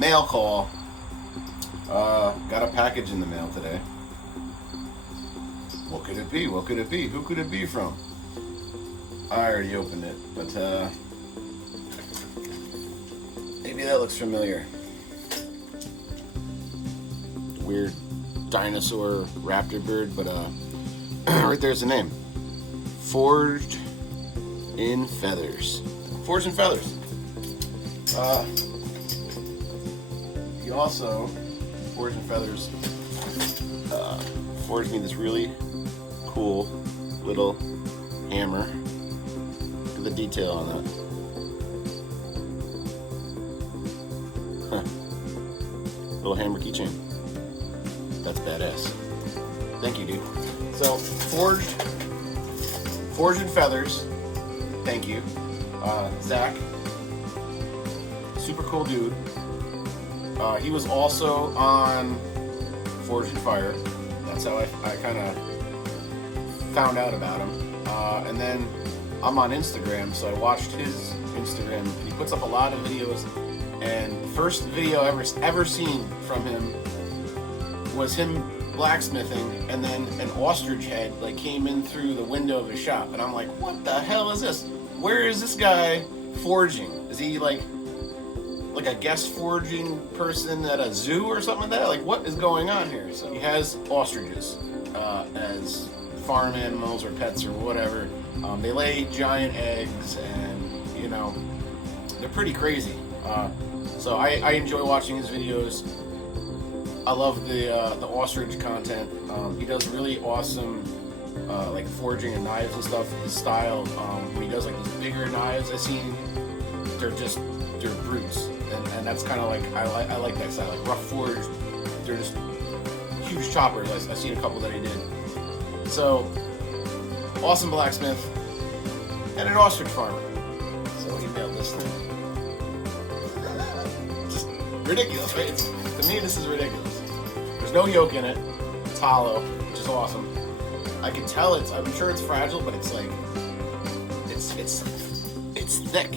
mail call. Got a package in the mail today. What could it be? What could it be? Who could it be from? I already opened it, but maybe that looks familiar. Weird dinosaur raptor bird, but right there's the name. Forged in Feathers. Forged in Feathers. He also, Forged in Feathers, forged me this really cool little hammer. Look at the detail on that. Little hammer keychain. That's badass. Thank you, dude. So, Forged in Feathers. Thank you. Zach. Super cool dude. He was also on Forged in Fire. That's how I kind of found out about him. And then I'm on Instagram, so I watched his Instagram. He puts up a lot of videos, and first video ever seen from him was him blacksmithing, and then an ostrich head like came in through the window of his shop, and I'm like, what the hell is this? Where is this guy forging? Is he like a guest forging person at a zoo or something like that? Like, what is going on here? So he has ostriches as farm animals or pets or whatever. They lay giant eggs, and you know, they're pretty crazy. So I enjoy watching his videos. I love the ostrich content. He does really awesome like forging and knives and stuff. His style, when he does like these bigger knives I've seen, they're brutes, and that's kind of like I like that style, like rough forged. They're just huge choppers. I've seen a couple that he did. So awesome blacksmith and an ostrich farmer. So he nailed this thing. Just ridiculous, right? To me, this is ridiculous. There's no yoke in it. It's hollow, which is awesome. I can tell I'm sure it's fragile, but it's like, it's thick.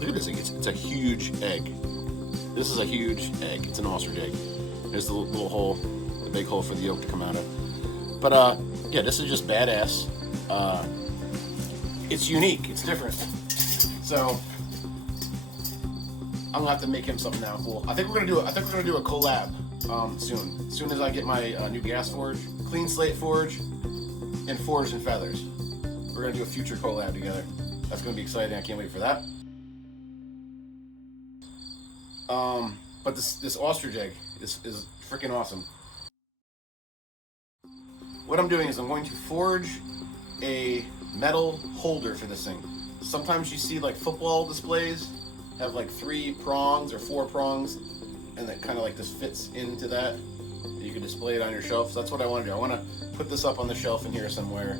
Look at this thing. It's a huge egg. This is a huge egg. It's an ostrich egg. There's the little hole, the big hole for the yolk to come out of. But yeah, this is just badass. It's unique. It's different. So I'm gonna have to make him something now cool. I think we're gonna do a collab soon. As soon as I get my new gas forge, clean slate forge, and Forged in Feathers. We're gonna do a future collab together. That's gonna be exciting. I can't wait for that. But this ostrich egg is freaking awesome. What I'm doing is I'm going to forge a metal holder for this thing. Sometimes you see like football displays have like 3 prongs or 4 prongs, and that kind of like this fits into that. You can display it on your shelf. So that's what I want to do. I want to put this up on the shelf in here somewhere,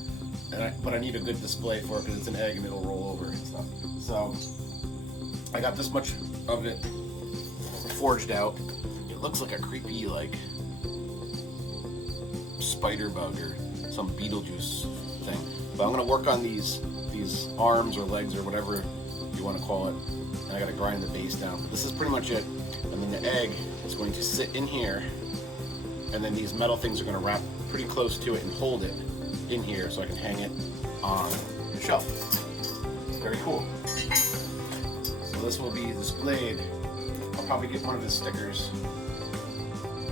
but I need a good display for it because it's an egg and it'll roll over and stuff. So I got this much of it forged out. It looks like a creepy like spider bug or some Beetlejuice thing. But I'm gonna work on these arms or legs or whatever you want to call it. And I gotta grind the base down. But this is pretty much it. And then the egg is going to sit in here, and then these metal things are gonna wrap pretty close to it and hold it in here so I can hang it on the shelf. Very cool. So this will be displayed. I'll probably get one of his stickers,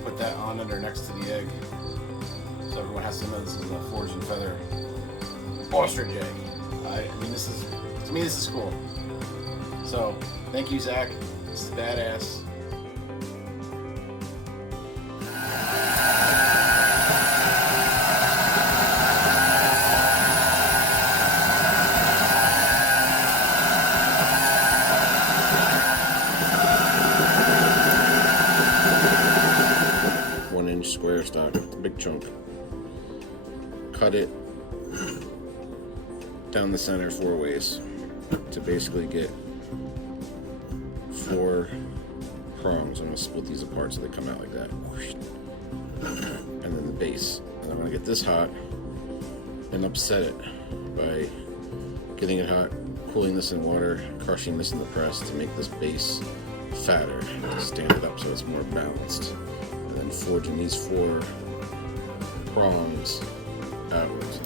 put that on under next to the egg, so everyone has to know this is a Forged in Feather ostrich egg. I mean, to me this is cool. So thank you, Zach. This is badass. Square stock, big chunk. Cut it down the center 4 ways to basically get 4 prongs. I'm gonna split these apart so they come out like that. And then the base. And I'm gonna get this hot and upset it by getting it hot, cooling this in water, crushing this in the press to make this base fatter to stand it up so it's more balanced. And then forging these 4 prongs outwards.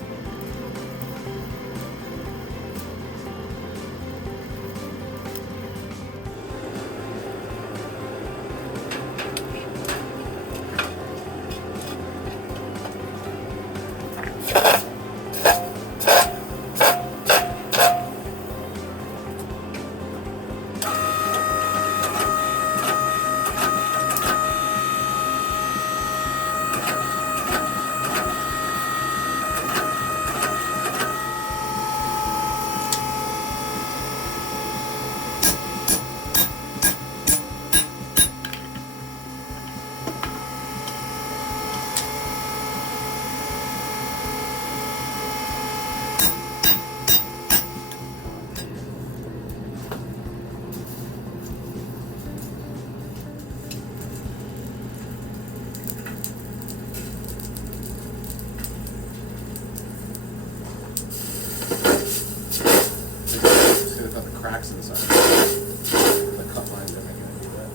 Cracks inside. The cut lines are making it do that.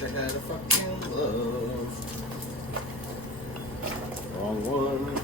Had a fucking love. Wrong one.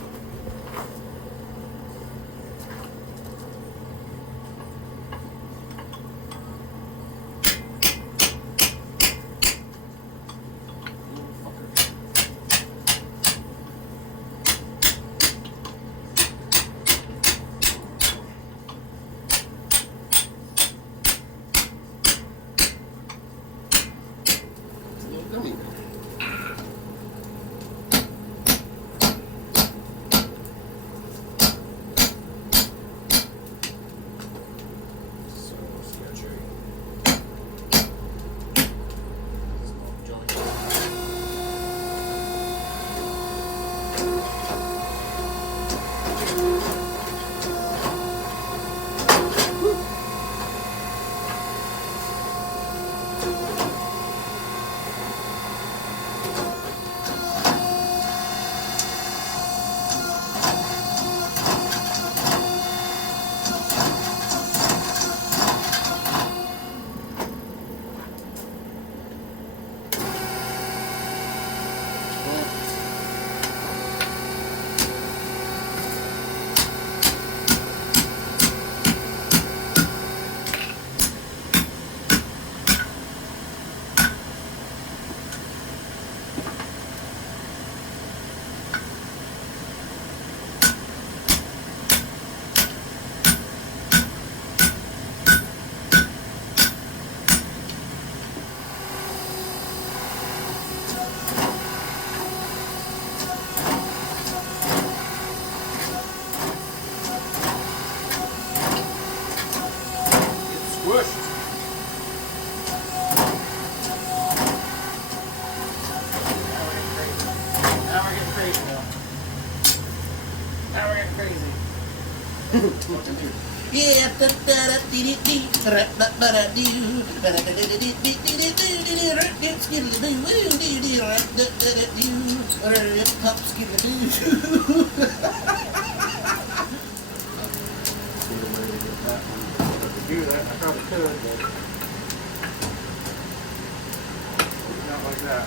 Yeah, do that. I probably could, but not like that.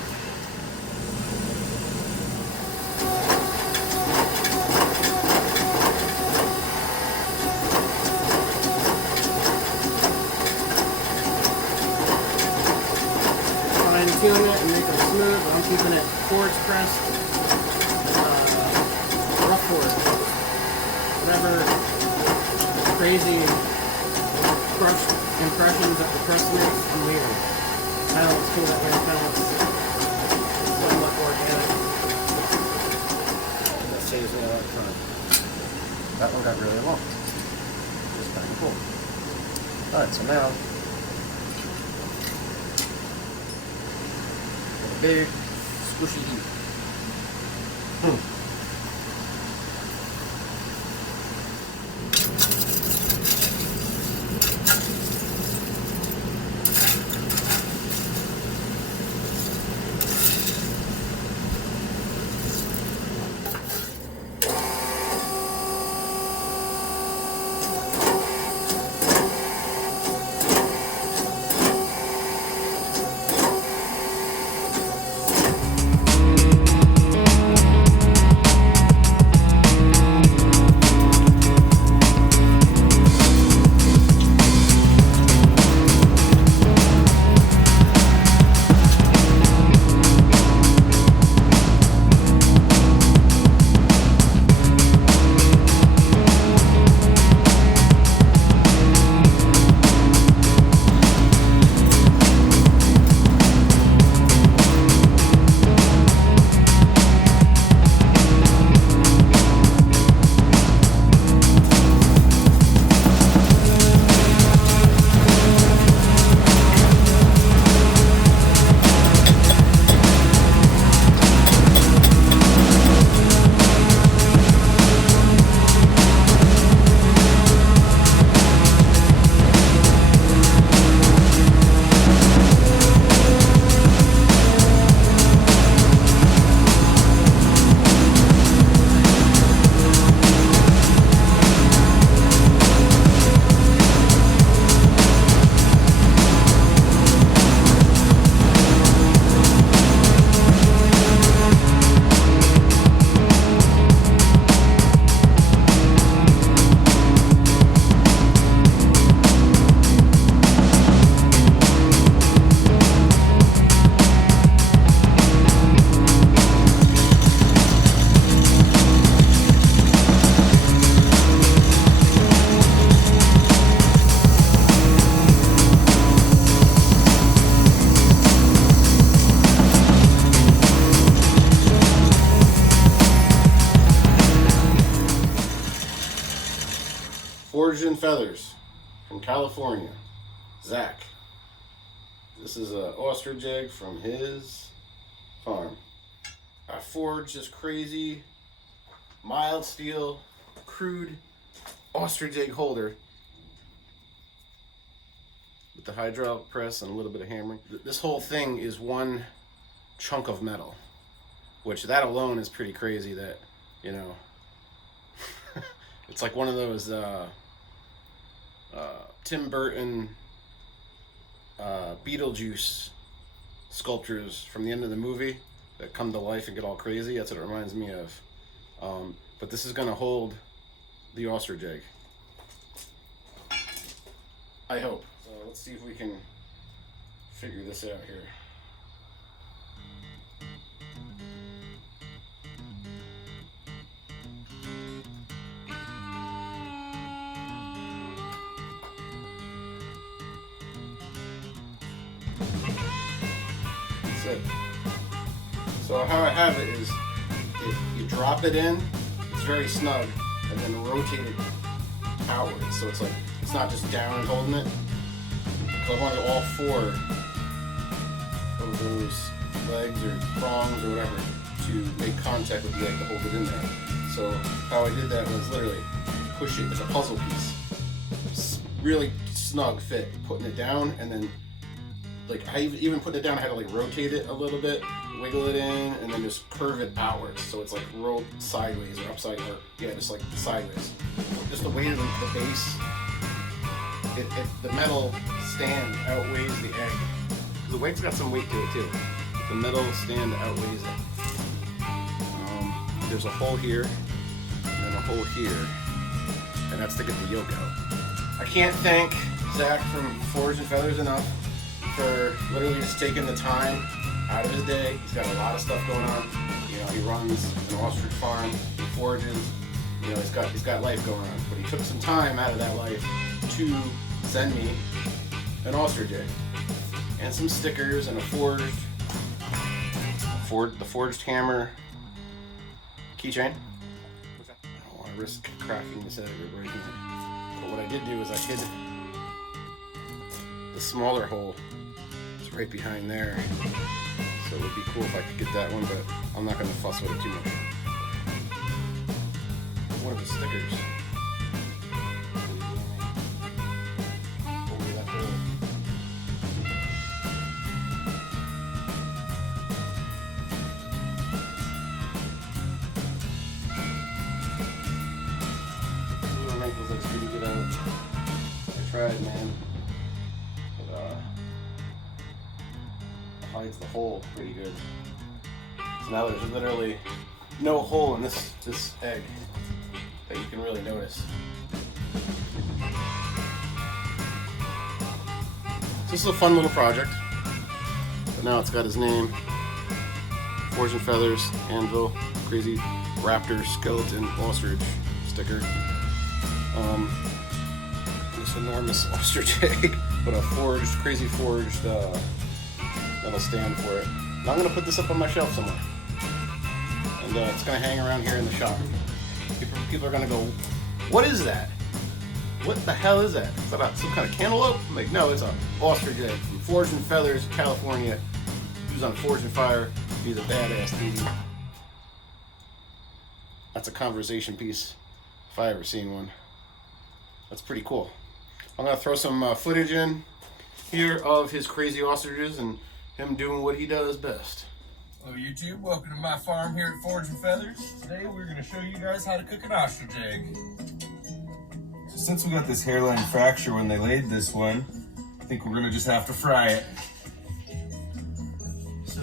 forge pressed rough forge. Whatever crazy crush impressions that the press makes, I'm leaving. Kind of looks cool that way. Kind of looks somewhat organic. And that saves me a lot of time. That one got really long. Just kind of cool. Alright, so now a big squishy heat. Forged in Feathers from California, Zach. This is an ostrich egg from his farm. I forged this crazy mild steel crude ostrich egg holder with the hydraulic press and a little bit of hammering. This whole thing is one chunk of metal, which that alone is pretty crazy that, you know, it's like one of those Tim Burton Beetlejuice sculptures from the end of the movie that come to life and get all crazy. That's what it reminds me of. But this is going to hold the ostrich egg, I hope. So let's see if we can figure this out here. So how I have it is, you drop it in, it's very snug, and then rotate it outwards. So it's like, it's not just down and holding it. So I wanted all four of those legs or prongs or whatever to make contact with the egg to hold it in there. So how I did that was literally push it as a puzzle piece. Really snug fit, putting it down, and then like I even put it down, I had to like rotate it a little bit, wiggle it in, and then just curve it outwards. So it's like rolled sideways or upside, or yeah, just like sideways. Just the weight of the base, the metal stand outweighs the egg. The weight's got some weight to it too. The metal stand outweighs it. There's a hole here, and then a hole here, and that's to get the yolk out. I can't thank Zach from Forged in Feathers enough for literally just taking the time out of his day. He's got a lot of stuff going on. You know, he runs an ostrich farm, he forages. You know, he's got life going on. But he took some time out of that life to send me an ostrich egg and some stickers and a the forged hammer keychain. I don't want to risk cracking this egg or breaking it. But what I did do is I hid the smaller hole. It's right behind there. So it would be cool if I could get that one, but I'm not going to fuss with it too much. One of the stickers. Over that hole. Little wrinkles I just couldn't get out. I tried, man. But hides the hole pretty good. So now there's literally no hole in this egg that you can really notice. So this is a fun little project. But now it's got his name, Forged and Feathers, anvil, crazy raptor, skeleton, ostrich sticker. This enormous ostrich egg, but a crazy forged that'll stand for it. Now I'm gonna put this up on my shelf somewhere, and it's gonna hang around here in the shop. People are gonna go, "What is that? What the hell is that? Is that some kind of cantaloupe?" I'm like, no, it's an ostrich egg from Forged and Feathers, California. He was on Forged and Fire. He's a badass dude. That's a conversation piece, if I ever seen one. That's pretty cool. I'm gonna throw some footage in here of his crazy ostriches and him doing what he does best. Hello YouTube, welcome to my farm here at Forged and Feathers. Today we're going to show you guys how to cook an ostrich egg. So since we got this hairline fracture when they laid this one, I think we're going to just have to fry it. So,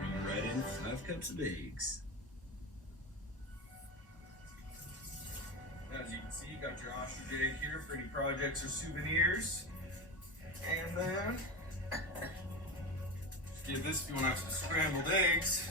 bring right in 5 cups of eggs. As you can see, you got your ostrich egg here for any projects or souvenirs. And then, just give this if you want to have some scrambled eggs.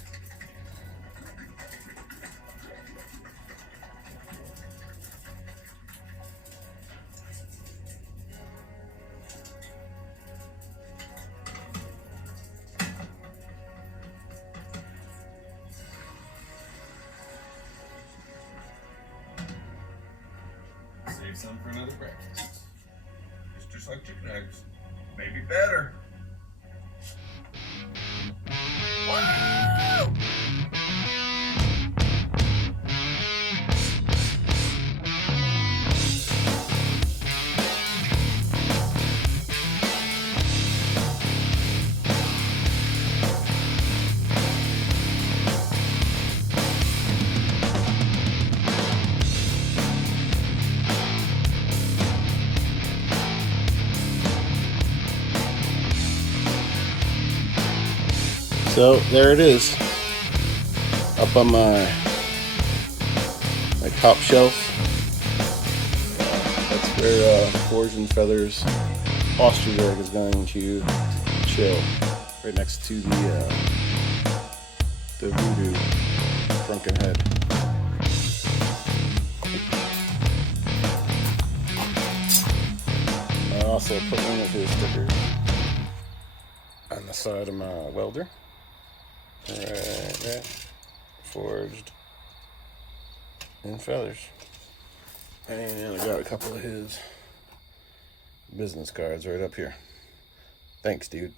Save some for another breakfast. It's just like chicken eggs. Maybe better. Woo! So there it is, up on my top shelf. That's where Forged and Feathers ostrich egg is going to chill, right next to the voodoo drunken head. I also put one of his stickers on the side of my welder. Right there. Forged and Feathers. And I got a couple of his business cards right up here. Thanks, dude.